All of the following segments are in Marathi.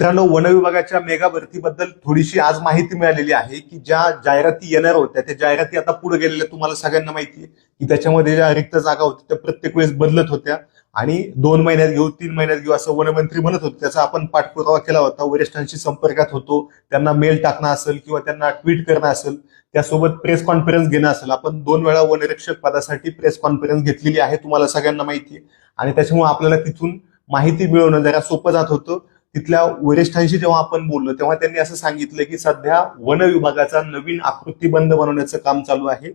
मित्रांनो, वन विभागाच्या मेगा भरतीबद्दल थोडीशी आज माहिती मिळालेली आहे की ज्या जाहिराती येणार होत्या त्या जाहिराती आता पुढे गेलेल्या तुम्हाला सगळ्यांना माहिती आहे की त्याच्यामध्ये ज्या रिक्त जागा होत्या त्या प्रत्येक वेळेस बदलत होत्या आणि 2 महिन्यात घेऊ 3 महिन्यात घेऊ असं वनमंत्री म्हणत होते. त्याचा आपण पाठपुरावा केला होता, वरिष्ठांशी संपर्कात होतो, त्यांना मेल टाकणं असेल किंवा त्यांना ट्विट करणं असेल, त्यासोबत प्रेस कॉन्फरन्स घेणं असेल. आपण 2 वेळा वनरक्षक पदासाठी प्रेस कॉन्फरन्स घेतलेली आहे, तुम्हाला सगळ्यांना माहिती आहे. आणि त्याच्यामुळे आपल्याला तिथून माहिती मिळवणं जरा सोपं जात होतं. तिथल्या वरिष्ठांशी जेव्हा आपण बोललो तेव्हा त्यांनी असं सांगितलं की सध्या वन विभागाचा नवीन आकृतीबंध बनवण्याचं काम चालू आहे.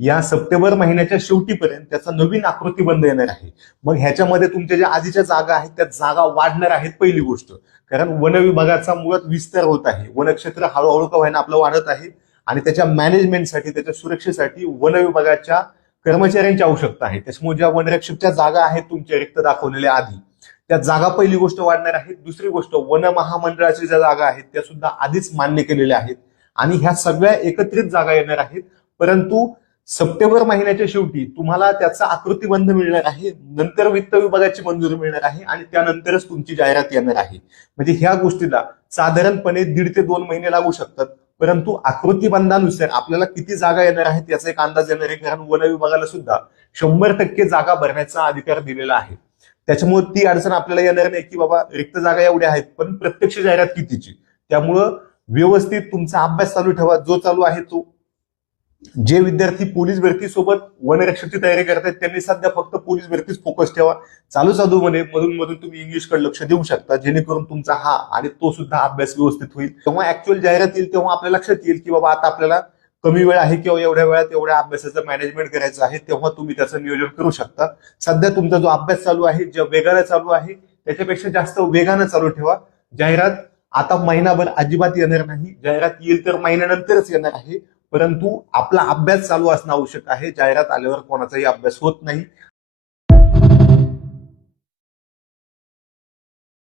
या सप्टेंबर महिन्याच्या शेवटीपर्यंत त्याचा नवीन आकृतीबंध येणार आहे. मग ह्याच्यामध्ये तुमच्या ज्या आधीच्या जागा आहेत त्या जागा वाढणार आहेत, पहिली गोष्ट. कारण वन विभागाचा मुळात विस्तार होत आहे, वनक्षेत्र हळूहळू का व्हायना आपलं वाढत आहे आणि त्याच्या मॅनेजमेंटसाठी, त्याच्या सुरक्षेसाठी वन विभागाच्या कर्मचाऱ्यांची आवश्यकता आहे. त्याच्यामुळे ज्या वनरक्षकच्या जागा आहेत तुमच्या रिक्त दाखवलेल्या आधी, त्या जागा पहिली गोष्ट वाढणार आहेत. दुसरी गोष्ट, वन महामंडळाच्या ज्या जागा आहेत त्या सुद्धा आधीच मान्य केलेल्या आहेत आणि ह्या सगळ्या एकत्रित जागा येणार आहेत. परंतु सप्टेंबर महिन्याच्या शेवटी तुम्हाला त्याचा आकृतीबंध मिळणार आहे, नंतर वित्त विभागाची मंजुरी मिळणार आहे आणि त्यानंतरच तुमची जाहिरात येणार आहे. म्हणजे ह्या गोष्टीला साधारणपणे 1.5 ते 2 महिने लागू शकतात. परंतु आकृतीबंधानुसार आपल्याला किती जागा येणार आहेत याचा एक अंदाज येणार आहे. कारण वन विभागाला सुद्धा 100% जागा भरण्याचा अधिकार दिलेला आहे. त्याच्यामुळे ती अडचण आपल्याला येणार नाही की बाबा रिक्त जागा एवढ्या आहेत पण प्रत्यक्ष जाहिरात कितीची. त्यामुळं व्यवस्थित तुमचा अभ्यास चालू ठेवा, जो चालू आहे तो. जे विद्यार्थी पोलीस भरती सोबत वनरक्षकची तयारी करतात त्यांनी सध्या फक्त पोलीस भरतीच फोकस ठेवा. चालू मध्ये मधून मधून तुम्ही इंग्लिशकडे लक्ष देऊ शकता, जेणेकरून तुमचा हा आणि तो सुद्धा अभ्यास व्यवस्थित होईल. तेव्हा ऍक्च्युअल जाहिरात येईल तेव्हा आपल्या लक्षात येईल की बाबा आता आपल्याला कमी वेळ आहे किंवा एवढ्या वेळात एवढ्या अभ्यासाचं मॅनेजमेंट करायचं आहे, तेव्हा तुम्ही त्याचं नियोजन करू शकता. सध्या तुमचा जो अभ्यास चालू आहे, ज्या वेगाने चालू आहे त्याच्यापेक्षा जास्त वेगानं चालू ठेवा. जाहिरात आता महिनाभर अजिबात येणार नाही, जाहिरात येईल तर महिन्यानंतरच येणार आहे. परंतु आपला अभ्यास चालू असणं आवश्यक आहे. जाहिरात आल्यावर कोणाचाही अभ्यास होत नाही.